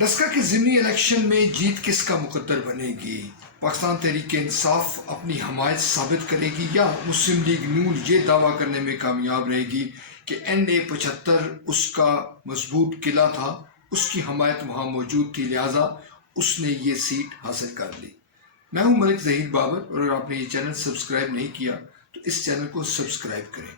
डस्का के ज़िमनी इलेक्शन में जीत किसका मुकद्दर बनेगी? पाकिस्तान तहरीक इंसाफ अपनी हमायत साबित करेगी या मुस्लिम लीग नून ये दावा करने में कामयाब रहेगी कि NA-75 उसका मजबूत किला था, उसकी हमायत वहाँ मौजूद थी, लिहाजा उसने ये सीट हासिल कर ली। मैं हूँ मलिक ज़हीर बाबर और अगर आपने ये चैनल सब्सक्राइब नहीं किया तो इस चैनल को सब्सक्राइब करें।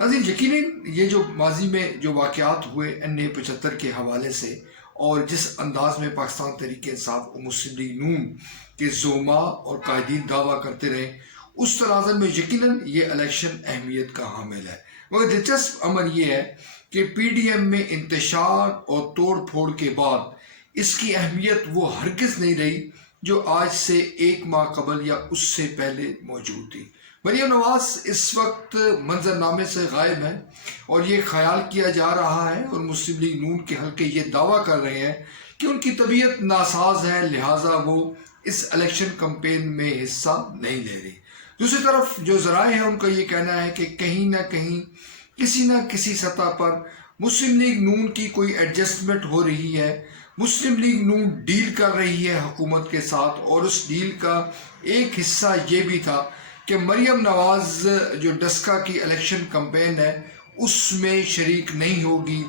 नाज़रीन, यकीनन ये जो माजी में जो वाक़यात हुए NA-75 के हवाले से और जिस अंदाज में पाकिस्तान तहरीक इंसाफ और मुस्लिम लीग नून के ज़ोमा और कायदीन दावा करते रहे, उस तनाज़ुर में यकीनन ये इलेक्शन अहमियत का हामिल है। मगर दिलचस्प अमर ये है कि PDM में इंतशार और तोड़ फोड़ के बाद इसकी अहमियत वो हरगिज़ नहीं रही जो आज से 1 माह कबल या उससे पहले मौजूद थी। मरियम नवाज इस वक्त मंजरनामे से गायब है और ये ख्याल किया जा रहा है और मुस्लिम लीग नून के हल्के ये दावा कर रहे हैं कि उनकी तबीयत नासाज है, लिहाजा वो इस इलेक्शन कैंपेन में हिस्सा नहीं ले रही। दूसरी तरफ जो ज़राए हैं उनका ये कहना है कि कहीं ना कहीं किसी न किसी सतह पर मुस्लिम लीग नून की कोई एडजस्टमेंट हो रही है। मुस्लिम लीग नून डील कर रही है हुकूमत के साथ और उस डील का एक हिस्सा ये भी था कि मरियम नवाज जो डस्का की इलेक्शन कैंपेन है उसमें शरीक नहीं होगी,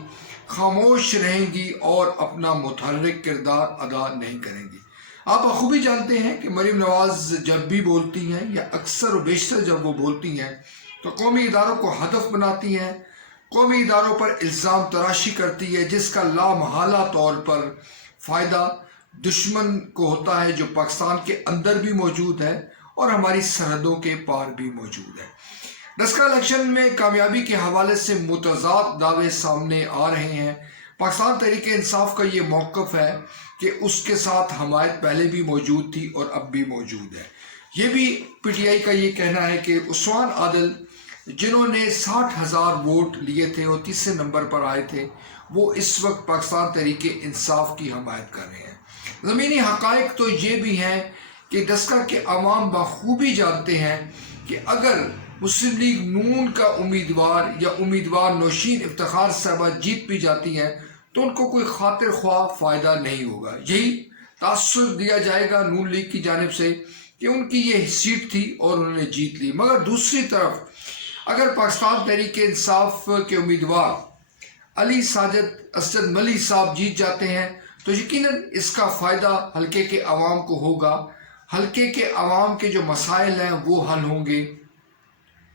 खामोश रहेंगी और अपना मुतहर्रिक किरदार अदा नहीं करेंगी। आप बखूबी जानते हैं कि मरियम नवाज जब भी बोलती हैं या अक्सर व बेशतर जब वो बोलती हैं तो कौमी इदारों को हदफ बनाती हैं, कौमी इदारों पर इल्ज़ाम तराशी करती है जिसका लामहला तौर पर फ़ायदा दुश्मन को होता है जो पाकिस्तान के अंदर भी मौजूद है और हमारी सरहदों के पार भी मौजूद है। डस्का इलेक्शन में कामयाबी के हवाले से मुतज़ाद दावे सामने आ रहे हैं। पाकिस्तान तहरीक इंसाफ का ये मौक़िफ़ है कि उसके साथ हमायत पहले भी मौजूद थी और अब भी मौजूद है। ये भी PTI का ये कहना है कि उस्मान आदिल जिन्होंने 60,000 वोट लिए थे और तीसरे नंबर पर आए थे, वो इस वक्त पाकिस्तान तहरीक इंसाफ की हमायत कर रहे हैं। ज़मीनी हक़ाइक़ तो ये भी हैं कि डस्का के अवाम बखूबी जानते हैं कि अगर मुस्लिम लीग नून का उम्मीदवार या उम्मीदवार नौशीन इफ्तिखार साहबा जीत भी जाती हैं तो उनको कोई खातिर ख्वाह फ़ायदा नहीं होगा। यही तासुर दिया जाएगा नून लीग की जानिब से कि उनकी ये सीट थी और उन्होंने जीत ली। मगर दूसरी तरफ अगर पाकिस्तान तहरीक इंसाफ के उम्मीदवार अली साजिद असद मली साहब जीत जाते हैं तो यकीनन इसका फ़ायदा हल्के के अवाम को होगा। हल्के के अवाम के जो मसाइल हैं वो हल होंगे,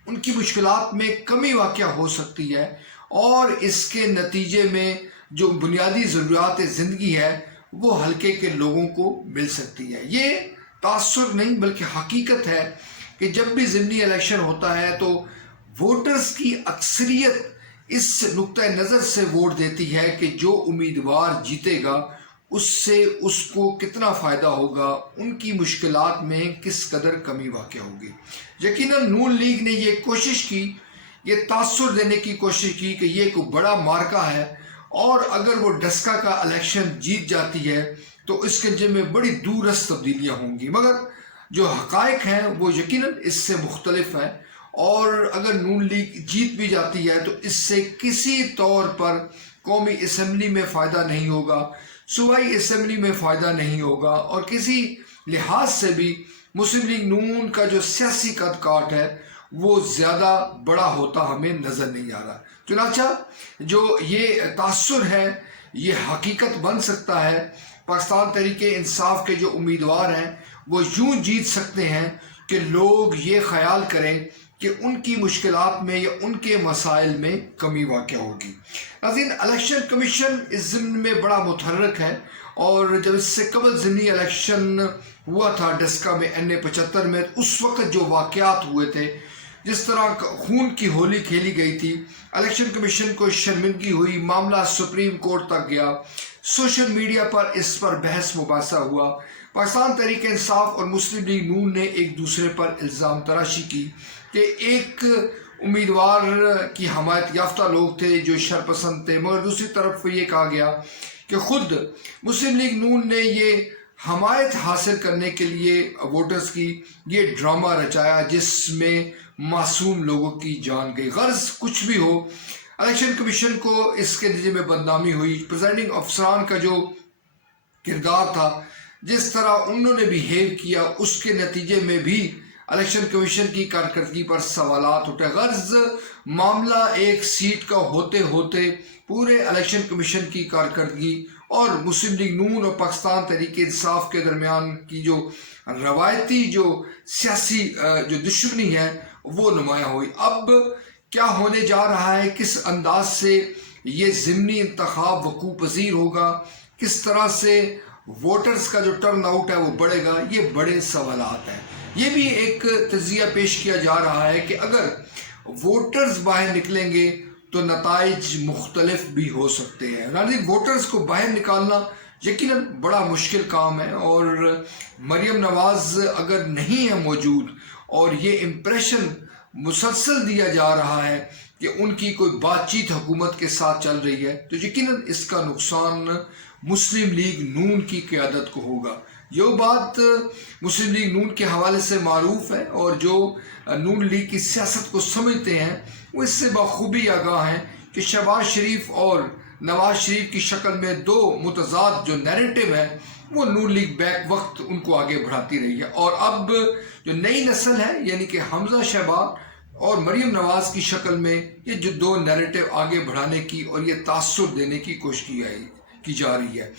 उनकी मुश्किलात में कमी वाक़या हो सकती है और इसके नतीजे में जो बुनियादी ज़रूरियात ज़िंदगी है वो हल्के के लोगों को मिल सकती है। ये तासुर नहीं बल्कि हकीकत है कि जब भी ज़िमनी इलेक्शन होता है तो वोटर्स की अक्सरियत इस नुक्ता नज़र से वोट देती है कि जो उम्मीदवार जीतेगा उससे उसको कितना फ़ायदा होगा, उनकी मुश्किलात में किस कदर कमी वाक़या होगी। यकीनन नून लीग ने ये कोशिश की, ये तासुर देने की कोशिश की कि ये कोई बड़ा मार्का है और अगर वो डस्का का इलेक्शन जीत जाती है तो इसके नतीजे में बड़ी दूरस्त तब्दीलियाँ होंगी। मगर जो हक़ाइक़ हैं वो यकीनन इससे मुख्तलिफ है और अगर नून लीग जीत भी जाती है तो इससे किसी तौर पर कौमी असम्बली में फ़ायदा नहीं होगा, सूबाई असम्बली में फ़ायदा नहीं होगा और किसी लिहाज से भी मुस्लिम लीग नून का जो सियासी कद काट है वो ज़्यादा बड़ा होता हमें नज़र नहीं आ रहा। चुनांचा जो ये तासुर है ये हकीकत बन सकता है। पाकिस्तान तहरीक इंसाफ के जो उम्मीदवार हैं वो यूँ जीत सकते हैं कि लोग ये ख्याल करें कि उनकी मुश्किलात में या उनके मसाइल में कमी वाक़या होगी। नाज़रीन, इलेक्शन कमीशन इस ज़िम्न में बड़ा मुतहर्रिक है और जब इससे कबल ज़िमनी इलेक्शन हुआ था डस्का में NA-75 में, उस वक्त जो वाक़यात हुए थे, जिस तरह खून की होली खेली गई थी, इलेक्शन कमीशन को शर्मिंदगी हुई, मामला सुप्रीम कोर्ट तक गया, सोशल मीडिया पर इस पर बहस मुबासा हुआ। पाकिस्तान तहरीक इंसाफ और मुस्लिम लीग नून ने एक दूसरे पर इल्ज़ाम तराशी की कि एक उम्मीदवार की हमायत याफ्ता लोग थे जो शरपसंद थे, मगर दूसरी तरफ ये कहा गया कि ख़ुद मुस्लिम लीग नून ने ये हमायत हासिल करने के लिए वोटर्स की ये ड्रामा रचाया जिसमें मासूम लोगों की जान गई। गर्ज कुछ भी हो, इलेक्शन कमीशन को इसके नतीजे में बदनामी हुई। प्रिजाइडिंग अफसरान का जो کردار تھا، جس طرح انہوں نے بیہیو کیا، اس کے نتیجے میں بھی الیکشن کمیشن کی کارکردگی پر سوالات اٹھے۔ غرض معاملہ ایک سیٹ کا ہوتے ہوتے پورے الیکشن کمیشن کی کارکردگی اور مسلم لیگ نون اور پاکستان تحریک انصاف کے درمیان کی جو روایتی جو سیاسی جو دشمنی ہے وہ نمایاں ہوئی۔ اب کیا ہونے جا رہا ہے، کس انداز سے یہ ضمنی انتخاب وقوع پذیر ہوگا، کس طرح سے ووٹرز کا جو ٹرن آؤٹ ہے وہ بڑھے گا، یہ بڑے سوالات ہیں۔ یہ بھی ایک تجزیہ پیش کیا جا رہا ہے کہ اگر ووٹرز باہر نکلیں گے تو نتائج مختلف بھی ہو سکتے ہیں۔ ناظرین، ووٹرز کو باہر نکالنا یقیناً بڑا مشکل کام ہے، اور مریم نواز اگر نہیں ہے موجود اور یہ امپریشن مسلسل دیا جا رہا ہے کہ ان کی کوئی بات چیت حکومت کے ساتھ چل رہی ہے، تو یقیناً اس کا نقصان مسلم لیگ نون کی قیادت کو ہوگا۔ یہ بات مسلم لیگ نون کے حوالے سے معروف ہے، اور جو نون لیگ کی سیاست کو سمجھتے ہیں وہ اس سے بخوبی آگاہ ہیں کہ شہباز شریف اور نواز شریف کی شکل میں دو متضاد جو نیریٹو ہے وہ نون لیگ بیک وقت ان کو آگے بڑھاتی رہی ہے، اور اب جو نئی نسل ہے یعنی کہ حمزہ شہباز اور مریم نواز کی شکل میں یہ جو دو نیریٹو آگے بڑھانے کی اور یہ تاثر دینے کی کوشش کی جا رہی ہے۔